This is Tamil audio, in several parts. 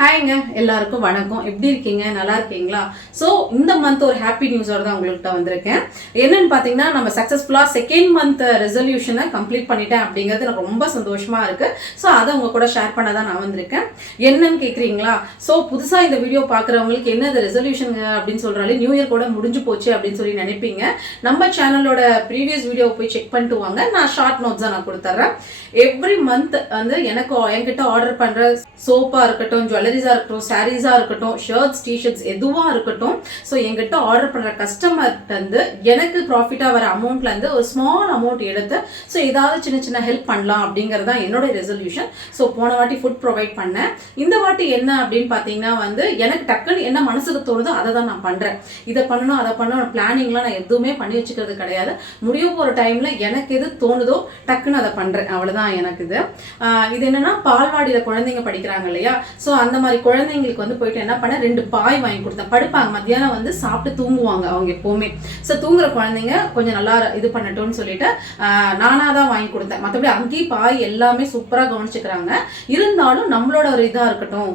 ஹாய்ங்க எல்லாருக்கும் வணக்கம். எப்படி இருக்கீங்க? நல்லா இருக்கீங்களா? ஸோ இந்த மந்த் ஒரு ஹாப்பி நியூஸோட தான் உங்கள்கிட்ட வந்திருக்கேன். என்னன்னு பார்த்தீங்கன்னா, நம்ம சக்ஸஸ்ஃபுல்லாக செகண்ட் மந்த் ரெசல்யூஷனை கம்ப்ளீட் பண்ணிட்டேன் அப்படிங்கிறது எனக்கு ரொம்ப சந்தோஷமா இருக்கு. ஸோ அதை உங்க கூட ஷேர் பண்ண தான் நான் வந்திருக்கேன். என்னன்னு கேட்குறீங்களா? ஸோ புதுசாக இந்த வீடியோ பார்க்குறவங்களுக்கு என்னது ரெசல்யூஷன் அப்படின்னு சொல்றாலே நியூ இயர் கூட முடிஞ்சு போச்சு அப்படின்னு சொல்லி நினைப்பீங்க. நம்ம சேனலோட ப்ரீவியஸ் வீடியோ போய் செக் பண்ணிட்டு வாங்க. நான் ஷார்ட் நோட்ஸ் தான் நான் கொடுத்துட்றேன். எவ்ரி மந்த் வந்து என்கிட்ட ஆர்டர் பண்ணுற சோப்பாக இருக்கட்டும், ஜுவல்லரிஸாக இருக்கட்டும், சாரீஸாக இருக்கட்டும், ஷர்ட்ஸ், டிஷர்ட்ஸ் எதுவாக இருக்கட்டும், ஸோ என்கிட்ட ஆர்டர் பண்ணுற கஸ்டமர்கிட்ட வந்து எனக்கு ப்ராஃபிட்டாக வர அமௌண்ட்லேருந்து ஒரு ஸ்மால் அமௌண்ட் எடுத்து ஸோ ஏதாவது சின்ன சின்ன ஹெல்ப் பண்ணலாம் அப்படிங்கிறது தான் என்னோட ரெசல்யூஷன். ஸோ போன வாட்டி ஃபுட் ப்ரொவைட் பண்ணேன். இந்த வாட்டி என்ன அப்படின்னு பார்த்தீங்கன்னா வந்து எனக்கு டக்குன்னு என்ன மனசுக்கு தோணுதோ அதை தான் நான் பண்ணுறேன். இதை பண்ணணும் அதை பண்ணணும் பிளானிங்லாம் நான் எதுவுமே பண்ணி வச்சுக்கிறது கிடையாது. முடிவு போகிற டைமில் எனக்கு எது தோணுதோ டக்குன்னு அதை பண்ணுறேன். அவ்வளோதான் எனக்கு இது என்னன்னா, பால்வாடியில் குழந்தைங்க படிக்கிறாங்க இல்லையா? ஸோ அந்த மாதிரி குழந்தைங்களுக்கு வந்து போயிட்டு என்ன பண்ண 2 பாய் வாங்கி கொடுத்தேன். படுப்பாங்க, மத்தியானம் வந்து சாப்பிட்டு தூங்குவாங்க அவங்க எப்போவுமே. ஸோ தூங்குற குழந்தைங்க கொஞ்சம் நல்லா இது பண்ணட்டும்னு சொல்லிட்டு நானாக தான் வாங்கி கொடுத்தேன். மற்றபடி அங்கேயும் பாய் எல்லாமே சூப்பராக கவனிச்சுக்கிறாங்க. இருந்தாலும் நம்மளோட ஒரு இதாக இருக்கட்டும்,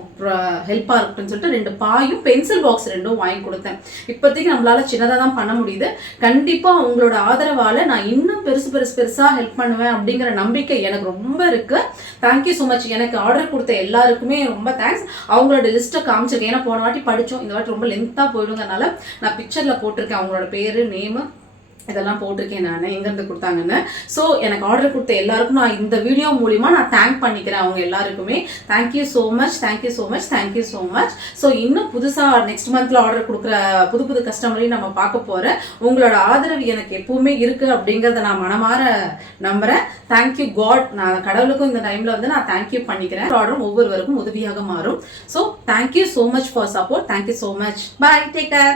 ஹெல்ப்பாக இருக்கட்டும் சொல்லிட்டு 2 பாயும் பென்சில் பாக்ஸ் 2 வாங்கி கொடுத்தேன். இப்போதைக்கு நம்மளால சின்னதாக தான் பண்ண முடியுது. கண்டிப்பாக உங்களோட ஆதரவால் நான் இன்னும் பெருசாக ஹெல்ப் பண்ணுவேன் அப்படிங்கிற நம்பிக்கை எனக்கு ரொம்ப இருக்கு. Thank you so much. எனக்கு ஆர்டர் கொடுத்த எல்லாருக்குமே ரொம்ப தேங்க்ஸ். அவங்களோட லிஸ்ட்டை காமிச்சிருக்கேன். ஏன்னா போன வாட்டி படித்தோம், இந்த வாட்டி ரொம்ப லென்த்தாக போயிடுங்கிறனால நான் பிக்சரில் போட்டிருக்கேன் அவங்களோட பேர், நேமு இதெல்லாம் போட்டிருக்கேன் நான் எங்கேருந்து கொடுத்தாங்கன்னு. ஸோ எனக்கு ஆர்டர் கொடுத்த எல்லாருக்கும் நான் இந்த வீடியோ மூலிமா நான் தேங்க் பண்ணிக்கிறேன். அவங்க எல்லாருக்குமே thank you so much, thank you so much, thank you so much. So இன்னும் புதுசாக நெக்ஸ்ட் மந்த்தில் ஆர்டர் கொடுக்குற புது கஸ்டமரையும் நம்ம பார்க்க போகிறேன். உங்களோட ஆதரவு எனக்கு எப்பவுமே இருக்குது அப்படிங்கிறத நான் மனமாற நம்புகிறேன். Thank you God. நான் கடவுளுக்கும் இந்த டைமில் வந்து நான் தேங்க்யூ பண்ணிக்கிறேன். ஆர்டரும் ஒவ்வொருவருக்கும் உதவியாக மாறும். So thank you so much for support. Thank you so much. Bye, take care.